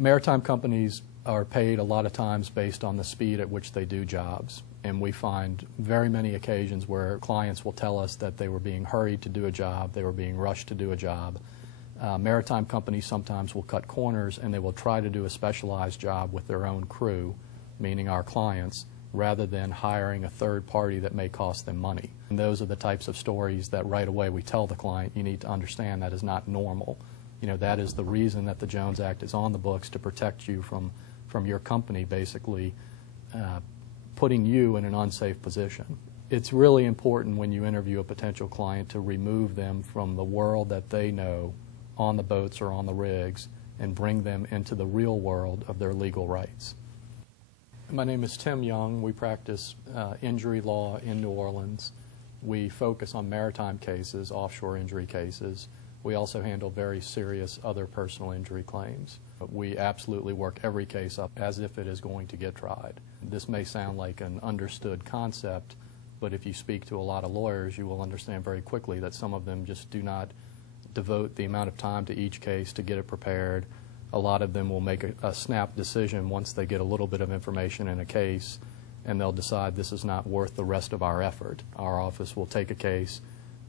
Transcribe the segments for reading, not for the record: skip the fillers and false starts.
Maritime companies are paid a lot of times based on the speed at which they do jobs. And we find very many occasions where clients will tell us that they were being hurried to do a job, they were being rushed to do a job. Maritime companies sometimes will cut corners and they will try to do a specialized job with their own crew, meaning our clients, rather than hiring a third party that may cost them money. And those are the types of stories that right away we tell the client, you need to understand that is not normal. You know, that is the reason that the Jones Act is on the books, to protect you from your company basically putting you in an unsafe position. It's really important when you interview a potential client to remove them from the world that they know on the boats or on the rigs and bring them into the real world of their legal rights. My name is Tim Young. We practice injury law in New Orleans. We focus on maritime cases, offshore injury cases. We also handle very serious other personal injury claims. We absolutely work every case up as if it is going to get tried. This may sound like an understood concept, but if you speak to a lot of lawyers, you will understand very quickly that some of them just do not devote the amount of time to each case to get it prepared. A lot of them will make a snap decision once they get a little bit of information in a case, and they'll decide this is not worth the rest of our effort. Our office will take a case,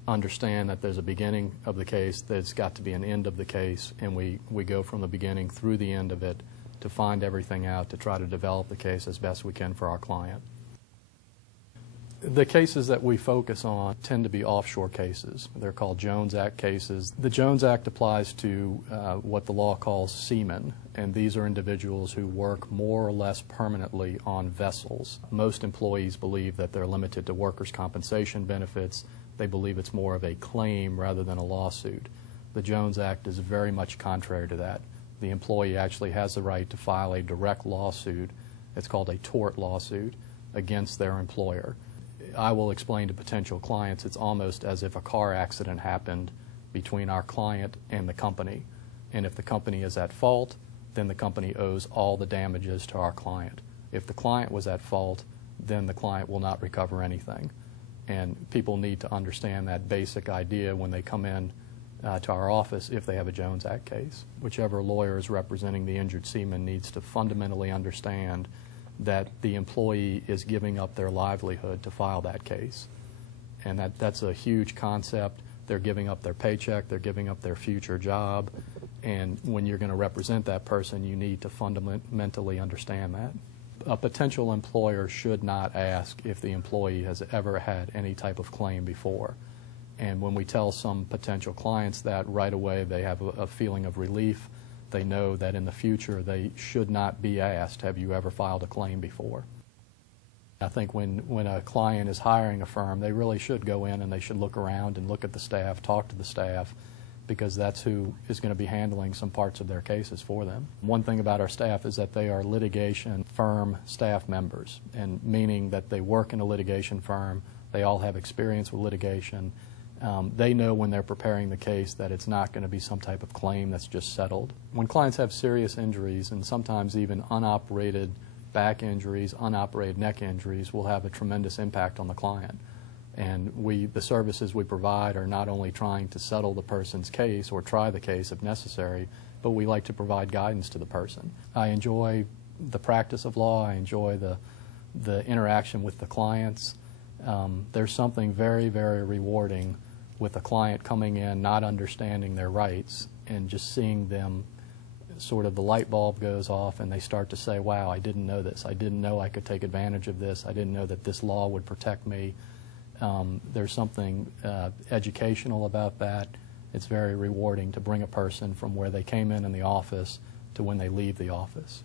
understand that there's a beginning of the case, there's got to be an end of the case, and we go from the beginning through the end of it to find everything out, to try to develop the case as best we can for our client. The cases that we focus on tend to be offshore cases. They're called Jones Act cases. The Jones Act applies to what the law calls seamen, and these are individuals who work more or less permanently on vessels. Most employees believe that they're limited to workers' compensation benefits. They believe it's more of a claim rather than a lawsuit. The Jones Act is very much contrary to that. The employee actually has the right to file a direct lawsuit. It's called a tort lawsuit against their employer. I will explain to potential clients it's almost as if a car accident happened between our client and the company. And if the company is at fault, then the company owes all the damages to our client. If the client was at fault, then the client will not recover anything. And people need to understand that basic idea when they come in to our office if they have a Jones Act case. Whichever lawyer is representing the injured seaman needs to fundamentally understand that the employee is giving up their livelihood to file that case. And that's a huge concept. They're giving up their paycheck, they're giving up their future job, and when you're going to represent that person, you need to fundamentally understand that. A potential employer should not ask if the employee has ever had any type of claim before. And when we tell some potential clients that, right away they have a feeling of relief. They know that in the future they should not be asked, have you ever filed a claim before? I think when a client is hiring a firm, they really should go in and they should look around and look at the staff, talk to the staff, because that's who is going to be handling some parts of their cases for them. One thing about our staff is that they are litigation firm staff members, and meaning that they work in a litigation firm, they all have experience with litigation. They know when they're preparing the case that it's not going to be some type of claim that's just settled. When clients have serious injuries, and sometimes even unoperated back injuries, unoperated neck injuries, will have a tremendous impact on the client. And the services we provide are not only trying to settle the person's case or try the case if necessary, but we like to provide guidance to the person. I enjoy the practice of law. I enjoy the interaction with the clients. There's something very, very rewarding with a client coming in not understanding their rights and just seeing them, sort of the light bulb goes off and they start to say, wow, I didn't know this. I didn't know I could take advantage of this. I didn't know that this law would protect me. There's something educational about that. It's very rewarding to bring a person from where they came in the office to when they leave the office.